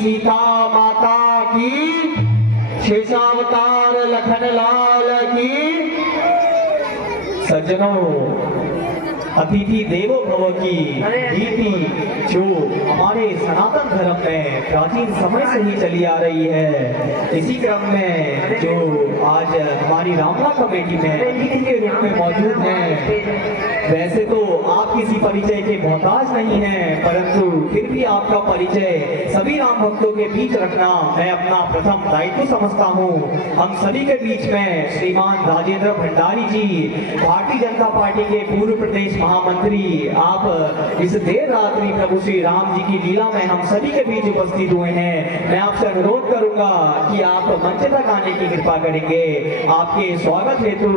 सीता माता की, शेषावतार लखन लाल की। सज्जनों, अतिथि देवो भव की रीति जो हमारे सनातन धर्म में प्राचीन समय से ही चली आ रही है, इसी क्रम में जो आज हमारी रामला कमेटी में अतिथि के रूप में मौजूद हैं। वैसे तो आप किसी परिचय के मोहताज नहीं हैं, परंतु फिर भी आपका परिचय सभी राम भक्तों के बीच रखना मैं अपना प्रथम दायित्व समझता हूँ। हम सभी के बीच में श्रीमान राजेंद्र भंडारी जी, भारतीय जनता पार्टी के पूर्व प्रदेश महामंत्री, आप इस देर रात्रि प्रभु श्री राम जी की लीला में हम सभी के बीच उपस्थित हुए हैं। मैं आपसे अनुरोध करूंगा कि आप मंच तक आने की कृपा करेंगे। आपके स्वागत हेतु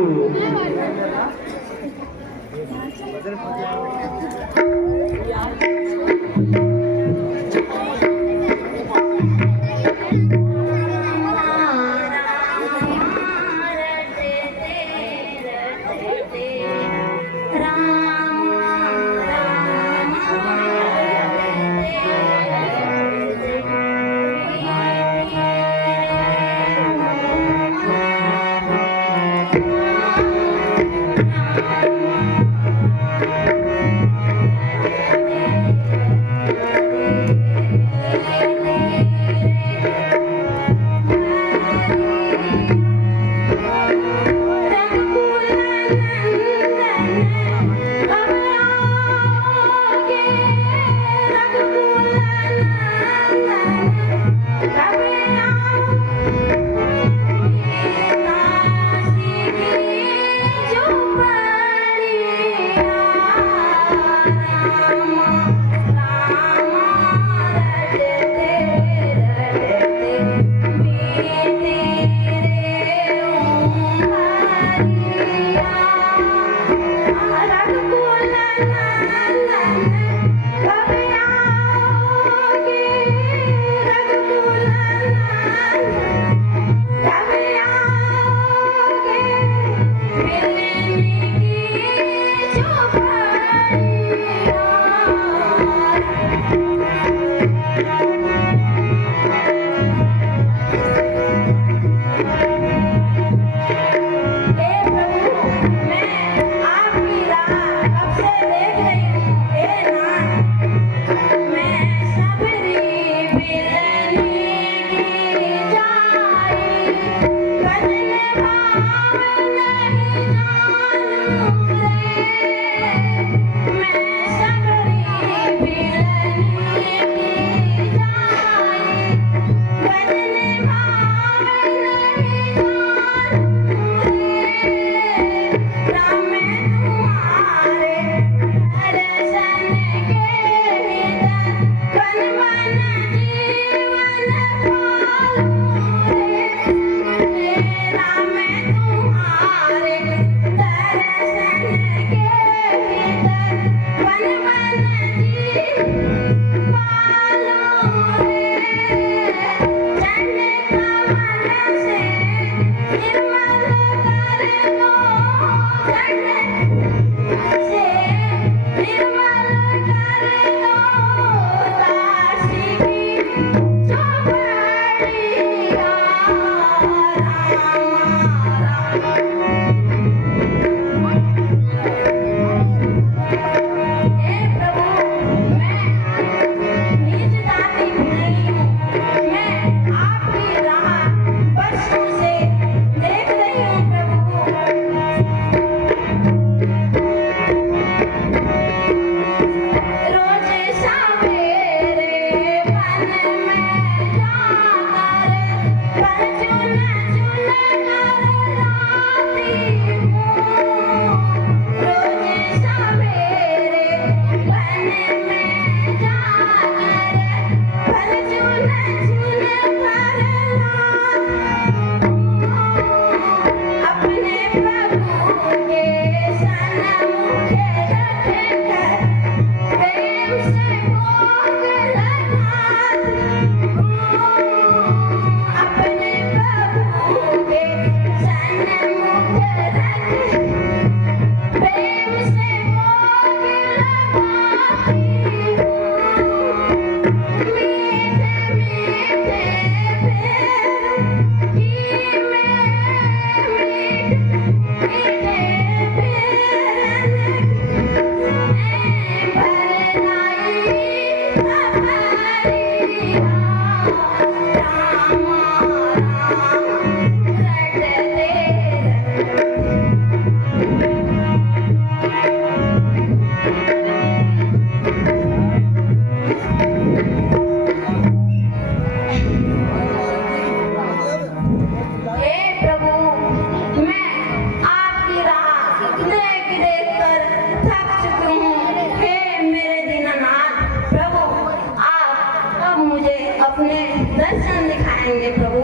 अपने दर्शन दिखाएंगे प्रभु।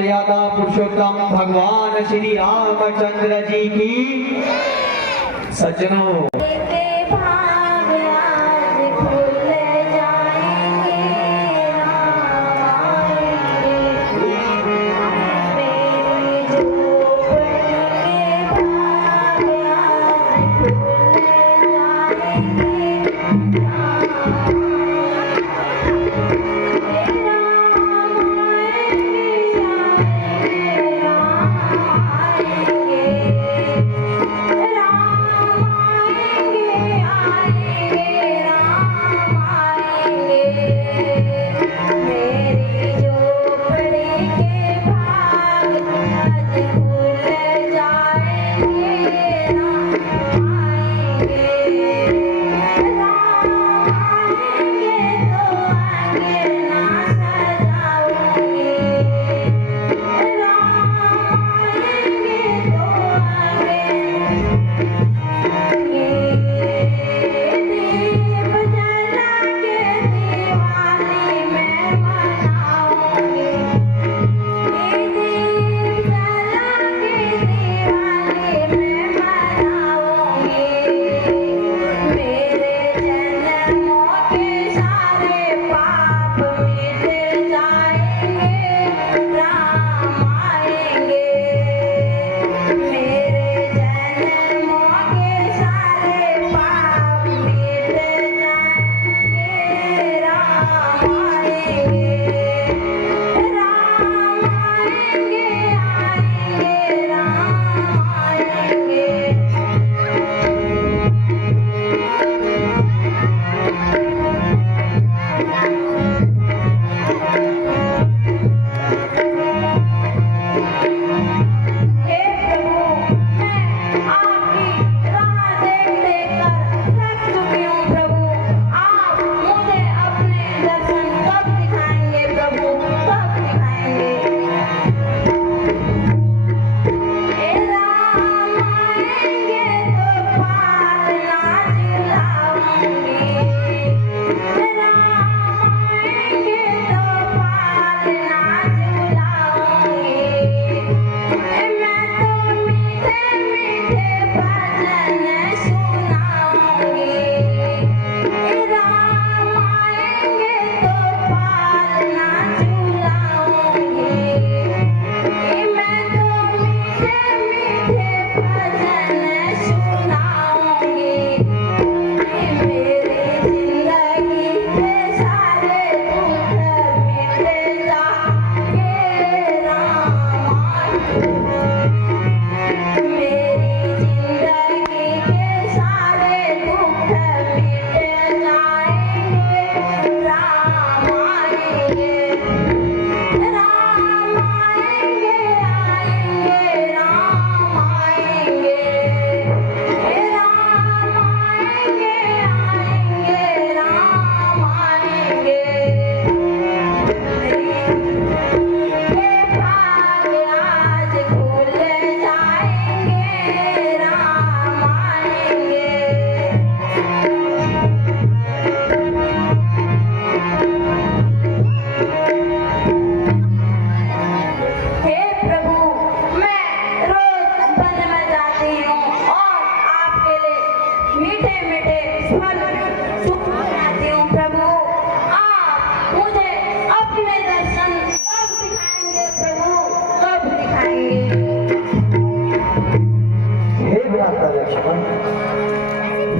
मर्यादा पुरुषोत्तम भगवान श्री रामचंद्र जी की। सज्जनों,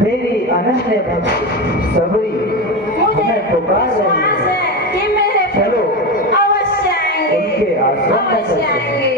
मेरी अनन्य भक्त सबरी हमें पुकार रही है कि मेरे चलो अवश्य आएंगे, उनके आश्रम में अवश्य चलते हैं। आएंगे।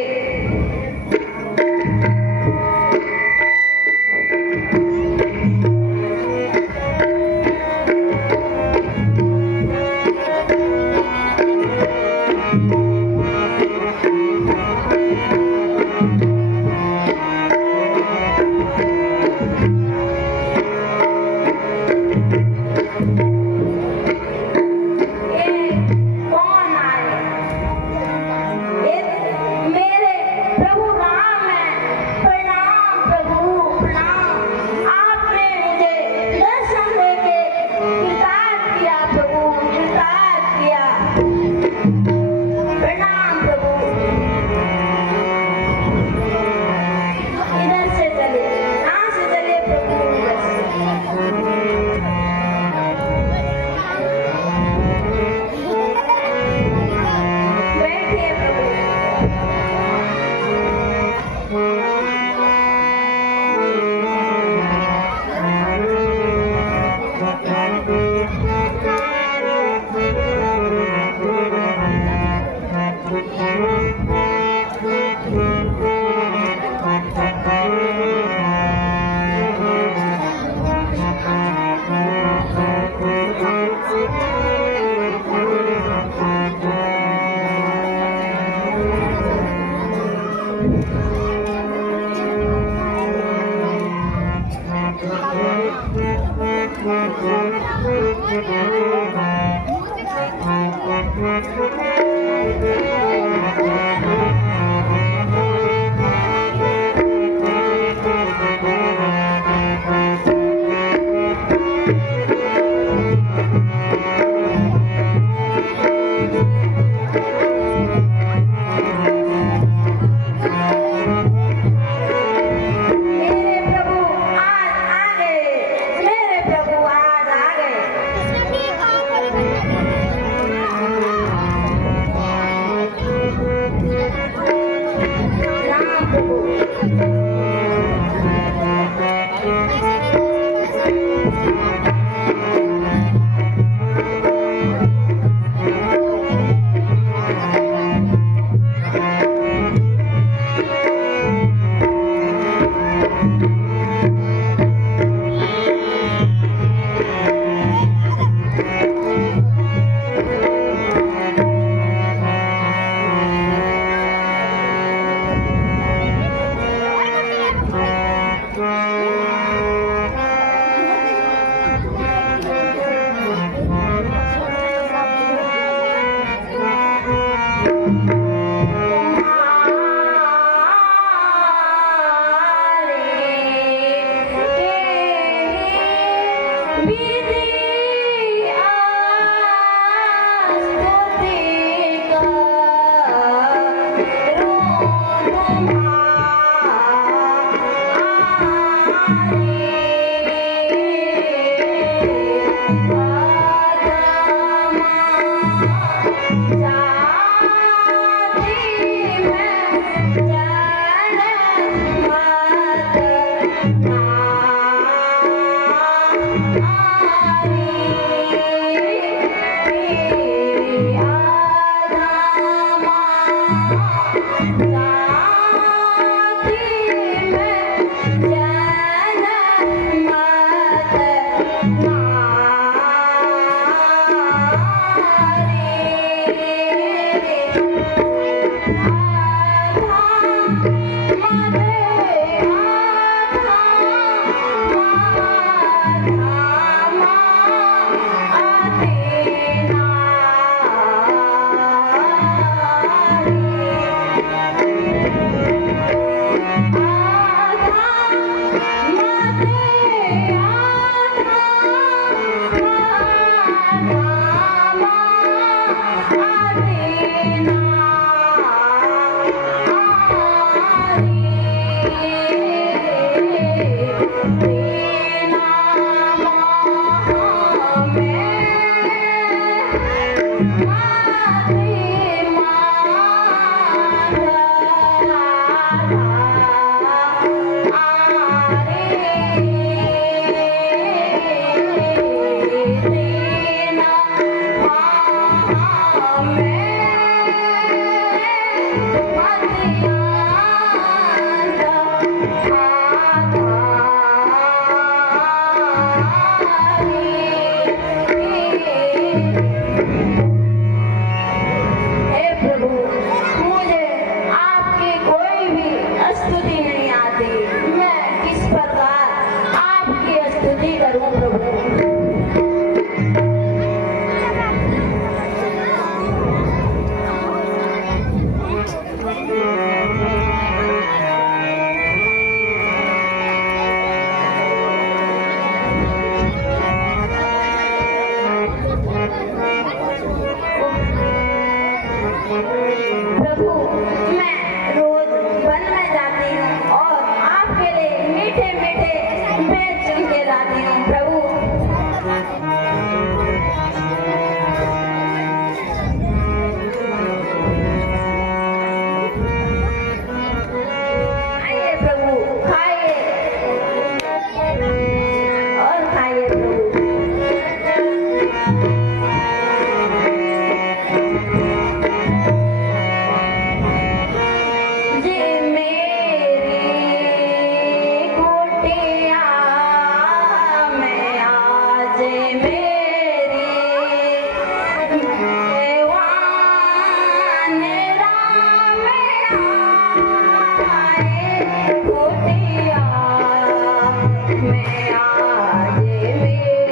मैं आज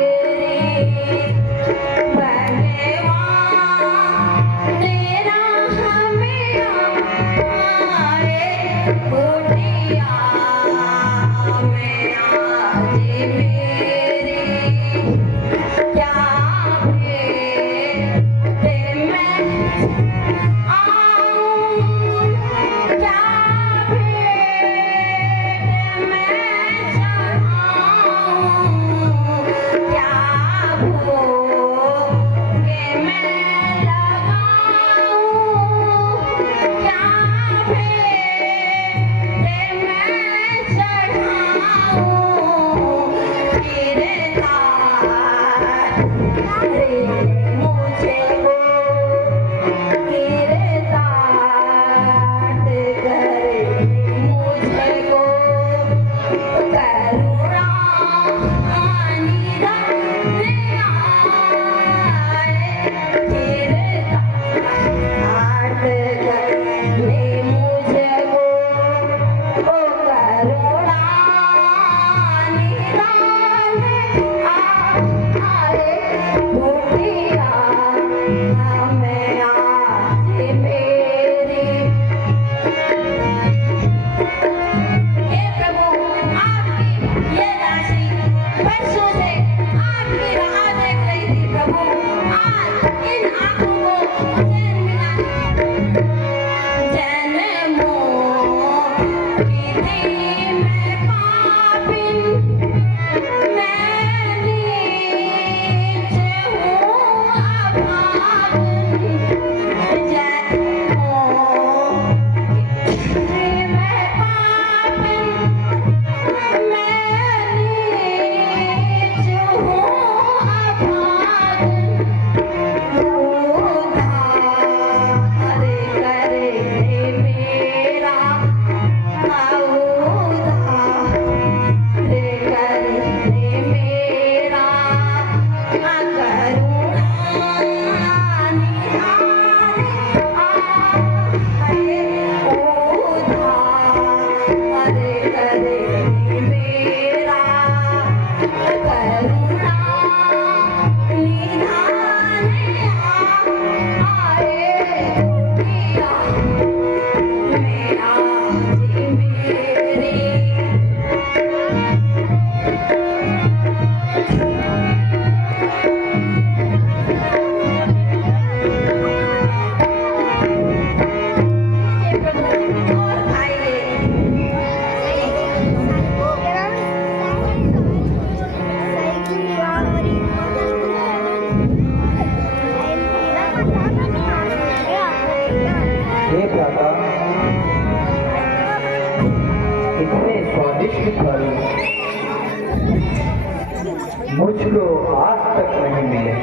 मुझको आज तक नहीं मिले।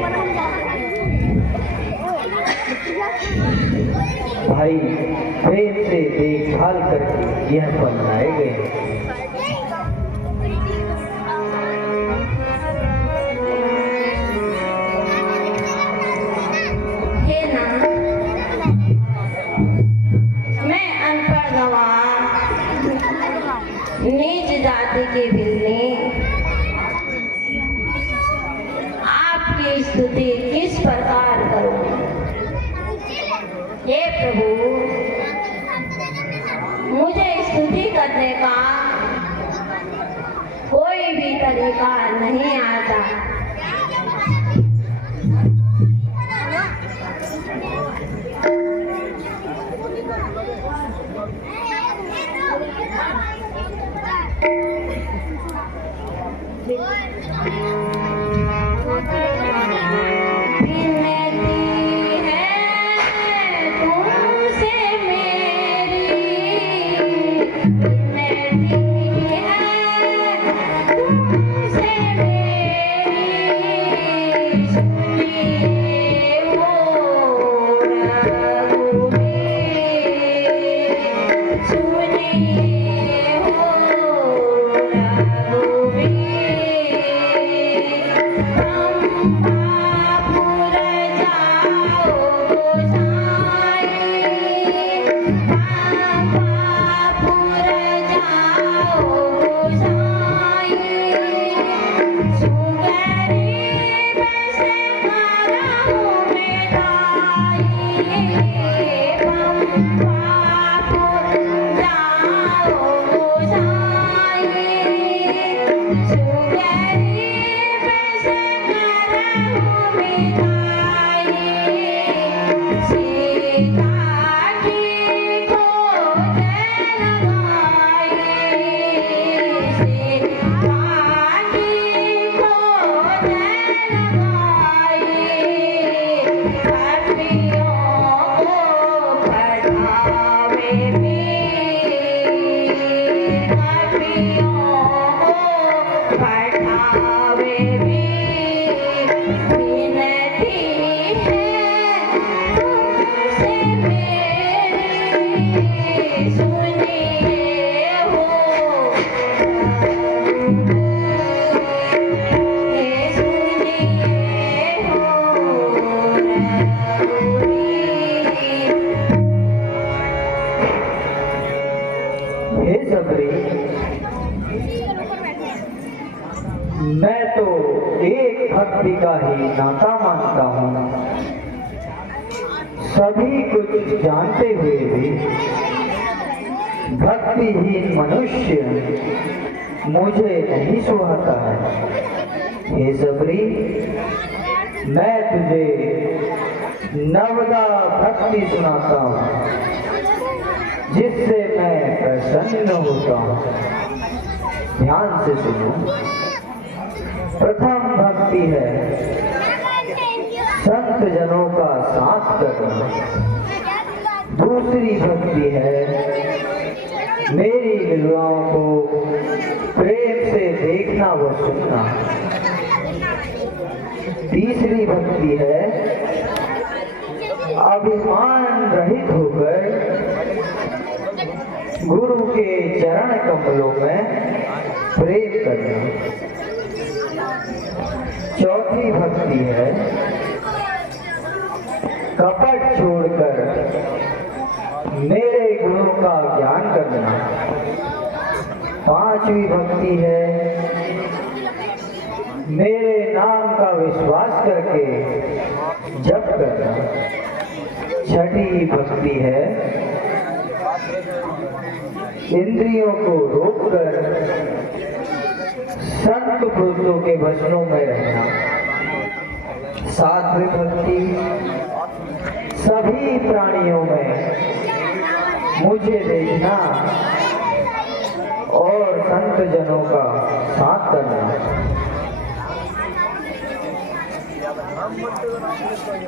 भाई प्रेम से देखभाल करके यह पल लाए गए। हे नाथ, मैं अनपढ़ गंवार, नीच जाति की बिल्ली, आपकी स्तुति किस प्रकार करूं? हे प्रभु, मुझे स्तुति करने का कोई भी तरीका नहीं आता। मैं तो एक भक्ति का ही नाता मानता हूँ। सभी कुछ जानते हुए भी भक्तिहीन मनुष्य मुझे नहीं सुहाता है। हे सबरी, मैं तुझे नवदा भक्ति सुनाता हूँ जिससे मैं प्रसन्न होता हूँ। ध्यान से सुनो। प्रथम भक्ति है संत जनों का साथ करना। दूसरी भक्ति है मेरी लीलाओं को प्रेम से देखना व सुनना। तीसरी भक्ति है अभिमान रहित होकर गुरु के चरण कमलों में प्रेम करना। चौथी भक्ति है कपट छोड़कर मेरे गुणों का ज्ञान करना। पांचवी भक्ति है मेरे नाम का विश्वास करके जप करना। छठी भक्ति है इंद्रियों को रोककर संत पुरुषों के वचनों में रहना। सातवीं भक्ति सभी प्राणियों में मुझे देखना और संत जनों का साथ करना।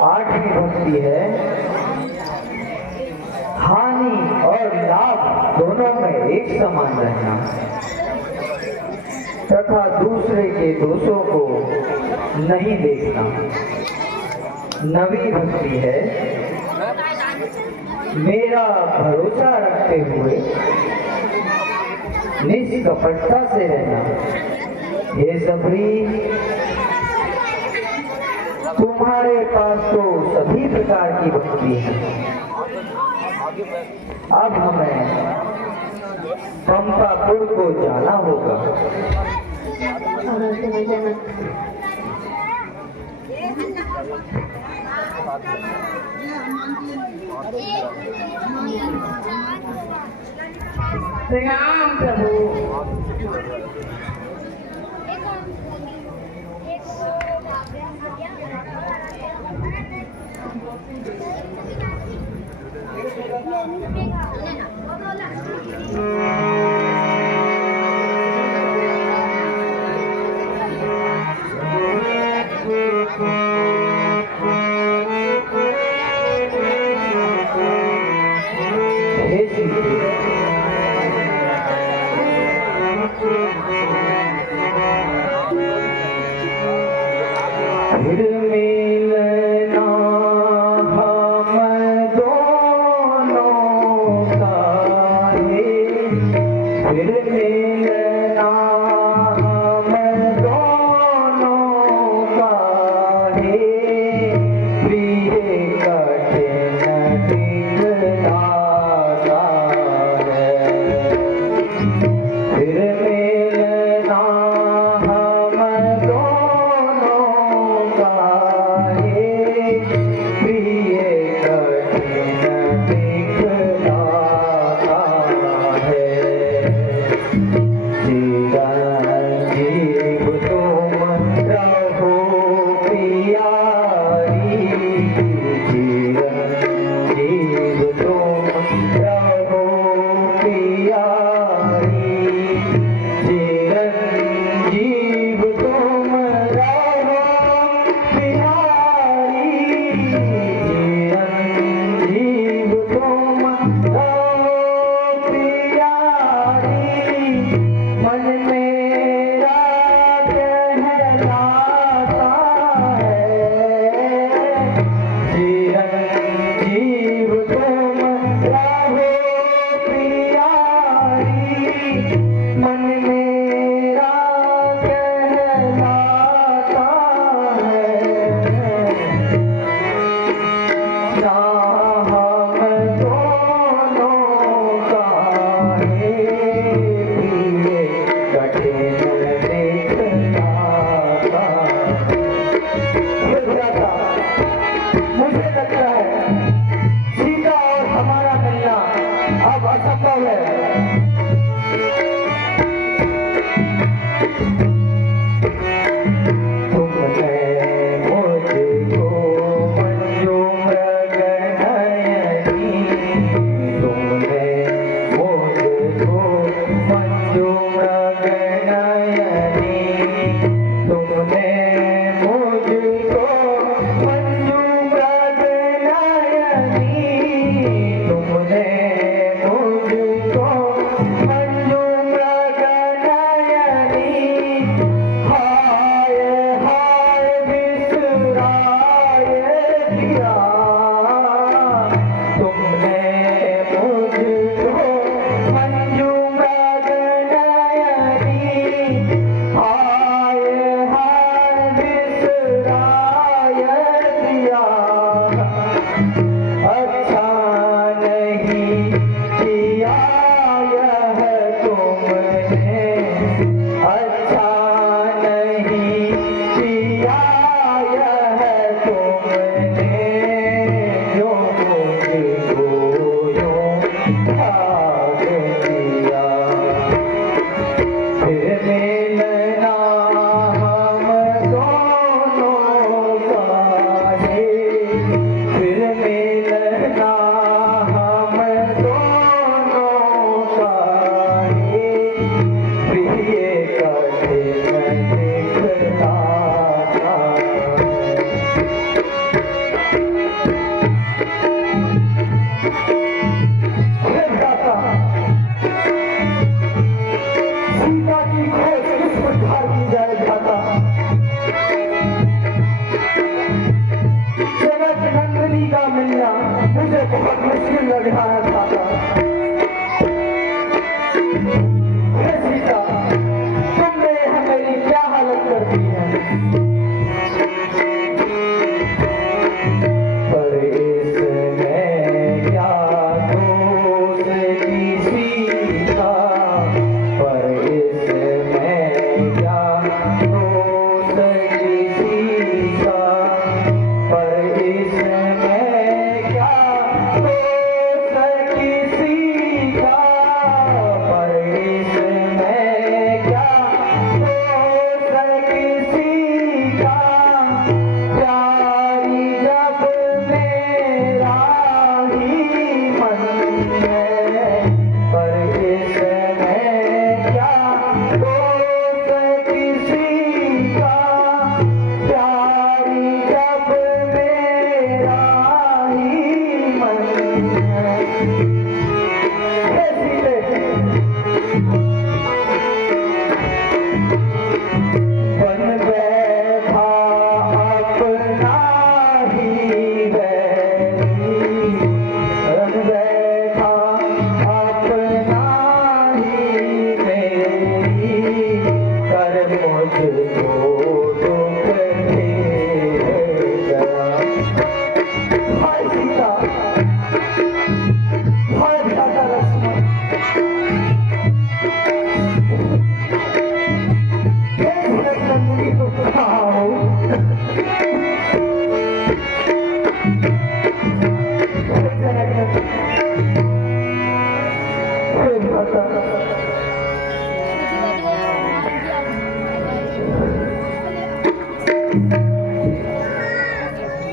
आठवीं भक्ति है हानि और लाभ दोनों में एक समान रहना। तथा दूसरे के दोषों को नहीं देखना नवी भक्ति है। मेरा भरोसा रखते हुए निष्कपटता से रहना। हे सबरी, तुम्हारे पास तो सभी प्रकार की भक्ति है। अब हमें पंपापुर को जाना होगा। प्रणाम प्रभु। हे श्री फिर मिलना हम दोनों का है। फिर मिलना हम दोनों का है। प्रिय कठिन दिखलाता है। फिर मिलना हम दोनों का है। प्रिय कठिन दिखलाता है। चिरंजीव तुम रहो पिया निहारा